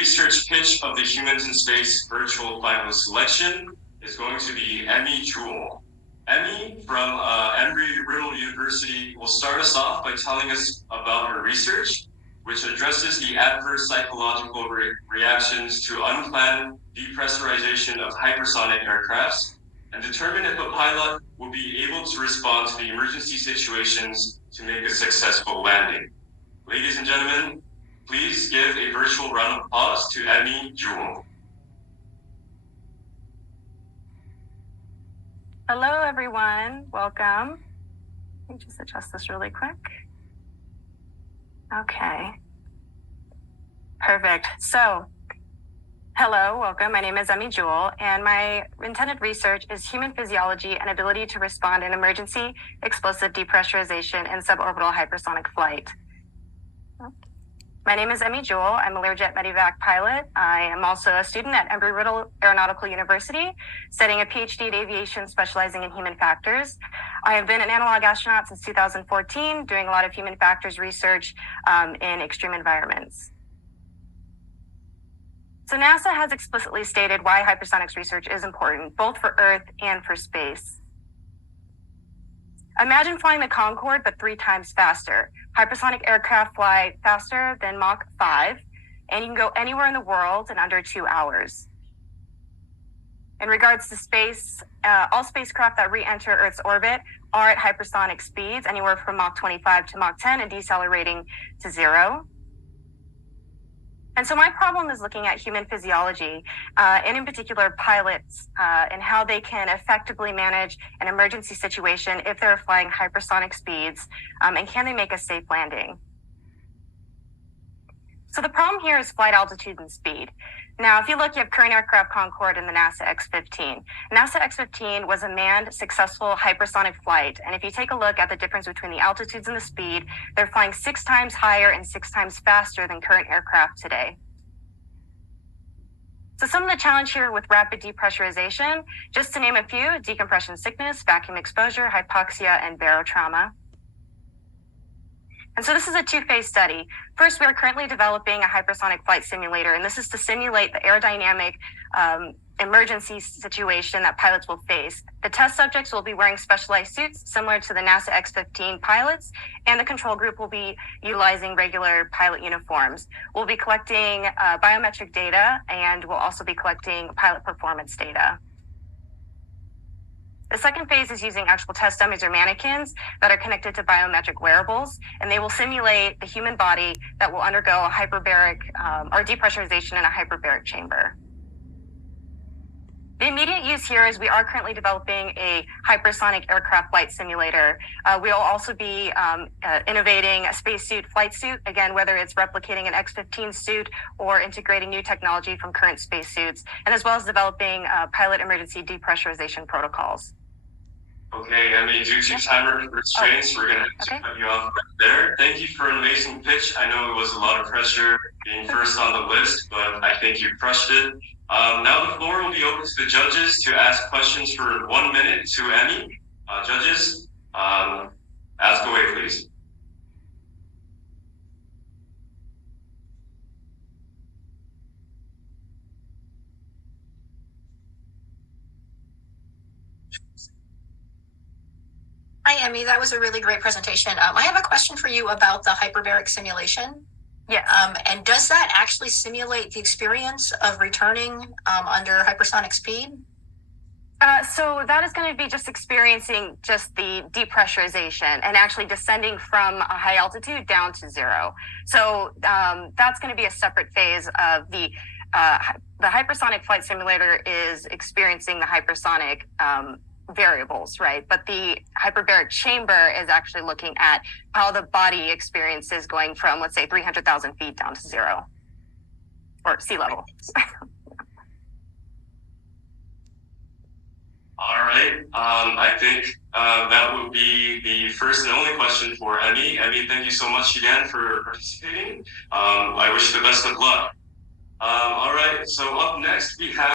research pitch of the Humans in Space virtual final selection is going to be Emmy Jewell. Emmy from Embry-Riddle University will start us off by telling us about her research, which addresses the adverse psychological reactions to unplanned depressurization of hypersonic aircrafts and determine if a pilot will be able to respond to the emergency situations to make a successful landing. Ladies and gentlemen, please give a virtual round of applause to Emmy Jewell. Hello, everyone. Welcome. Let me just adjust this really quick. Okay. Perfect. So, hello, welcome. My name is Emmy Jewell, and my intended research is human physiology and ability to respond in emergency explosive depressurization and suborbital hypersonic flight. My name is Emmy Jewell. I'm a Learjet Medevac pilot. I am also a student at Embry-Riddle Aeronautical University, studying a PhD in aviation, specializing in human factors. I have been an analog astronaut since 2014, doing a lot of human factors research in extreme environments. So NASA has explicitly stated why hypersonics research is important, both for Earth and for space. Imagine flying the Concorde, but 3 times faster. Hypersonic aircraft fly faster than Mach 5, and you can go anywhere in the world in under 2 hours. In regards to space, all spacecraft that re-enter Earth's orbit are at hypersonic speeds, anywhere from Mach 25 to Mach 10 and decelerating to 0. And so my problem is looking at human physiology, and in particular pilots, and how they can effectively manage an emergency situation if they're flying hypersonic speeds, and can they make a safe landing? So the problem here is flight altitude and speed. Now, if you look, you have current aircraft Concorde and the NASA X-15. NASA X-15 was a manned, successful hypersonic flight. And if you take a look at the difference between the altitudes and the speed, they're flying 6 times higher and 6 times faster than current aircraft today. So some of the challenge here with rapid depressurization, just to name a few: decompression sickness, vacuum exposure, hypoxia, and barotrauma. And so this is a 2-phase study. First, we are currently developing a hypersonic flight simulator, and this is to simulate the aerodynamic emergency situation that pilots will face. The test subjects will be wearing specialized suits similar to the NASA X-15 pilots, and the control group will be utilizing regular pilot uniforms. We'll be collecting biometric data, and we'll also be collecting pilot performance data. The second phase is using actual test dummies or mannequins that are connected to biometric wearables, and they will simulate the human body that will undergo a hyperbaric or depressurization in a hyperbaric chamber. The immediate use here is we are currently developing a hypersonic aircraft flight simulator. We'll also be innovating a spacesuit flight suit, again, whether it's replicating an X-15 suit or integrating new technology from current spacesuits, and as well as developing pilot emergency depressurization protocols. Okay, Emmy, due to time restraints, we're going to have to cut you off right there. Thank you for an amazing pitch. I know it was a lot of pressure being first on the list, but I think you crushed it. Now the floor will be open to the judges to ask questions for 1 minute to Emmy. Judges, ask away, please. Hi, Emmy. That was a really great presentation. I have a question for you about the hyperbaric simulation. Yes. And does that actually simulate the experience of returning under hypersonic speed? So that is going to be just experiencing just the depressurization and actually descending from a high altitude down to 0. So that's going to be a separate phase of the hypersonic flight simulator is experiencing the hypersonic variables, right? But the hyperbaric chamber is actually looking at how the body experiences going from, let's say, 300,000 feet down to 0 or sea level. All right. I think that would be the first and only question for Emmy. Emmy, thank you so much again for participating. I wish you the best of luck. All right. So up next we have